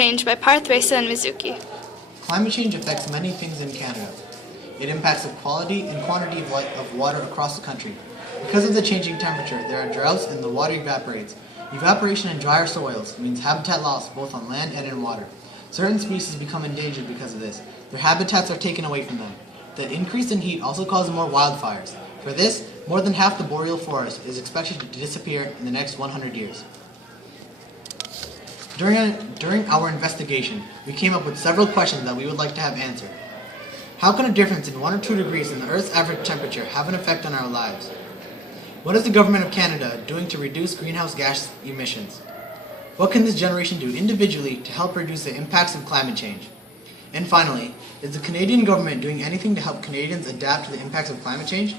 Change by Parth, Reza, and Mizuki. Climate change affects many things in Canada. It impacts the quality and quantity of water across the country. Because of the changing temperature, there are droughts and the water evaporates. Evaporation and drier soils means habitat loss both on land and in water. Certain species become endangered because of this. Their habitats are taken away from them. The increase in heat also causes more wildfires. For this, more than half the boreal forest is expected to disappear in the next 100 years. During our investigation, we came up with several questions that we would like to have answered. How can a difference in 1 or 2 degrees in the Earth's average temperature have an effect on our lives? What is the government of Canada doing to reduce greenhouse gas emissions? What can this generation do individually to help reduce the impacts of climate change? And finally, is the Canadian government doing anything to help Canadians adapt to the impacts of climate change?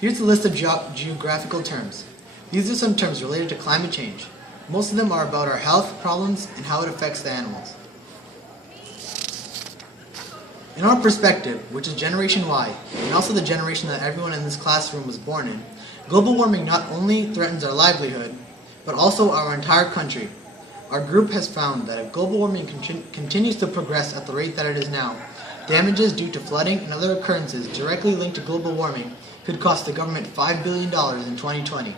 Here's a list of geographical terms. These are some terms related to climate change. Most of them are about our health problems and how it affects the animals. In our perspective, which is Generation Y, and also the generation that everyone in this classroom was born in, global warming not only threatens our livelihood, but also our entire country. Our group has found that if global warming continues to progress at the rate that it is now, damages due to flooding and other occurrences directly linked to global warming could cost the government $5 billion in 2020.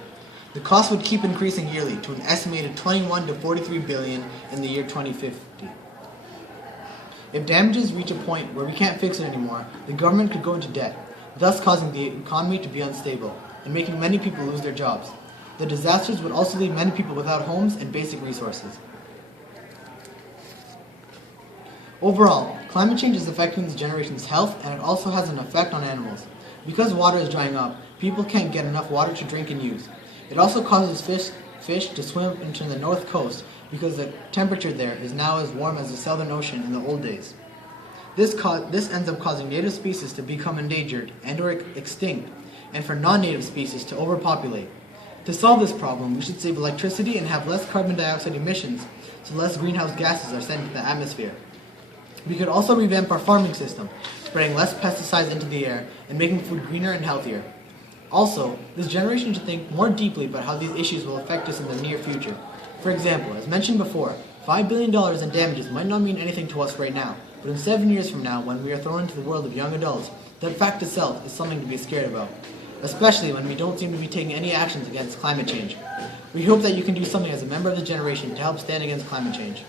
The cost would keep increasing yearly to an estimated $21 to $43 billion in the year 2050. If damages reach a point where we can't fix it anymore, the government could go into debt, thus causing the economy to be unstable and making many people lose their jobs. The disasters would also leave many people without homes and basic resources. Overall, climate change is affecting this generation's health, and it also has an effect on animals. Because water is drying up, people can't get enough water to drink and use. It also causes fish to swim into the north coast because the temperature there is now as warm as the Southern Ocean in the old days. This ends up causing native species to become endangered and or extinct, and for non-native species to overpopulate. To solve this problem, we should save electricity and have less carbon dioxide emissions so less greenhouse gases are sent into the atmosphere. We could also revamp our farming system, spreading less pesticides into the air and making food greener and healthier. Also, this generation should think more deeply about how these issues will affect us in the near future. For example, as mentioned before, $5 billion in damages might not mean anything to us right now, but in 7 years from now, when we are thrown into the world of young adults, that fact itself is something to be scared about, especially when we don't seem to be taking any actions against climate change. We hope that you can do something as a member of the generation to help stand against climate change.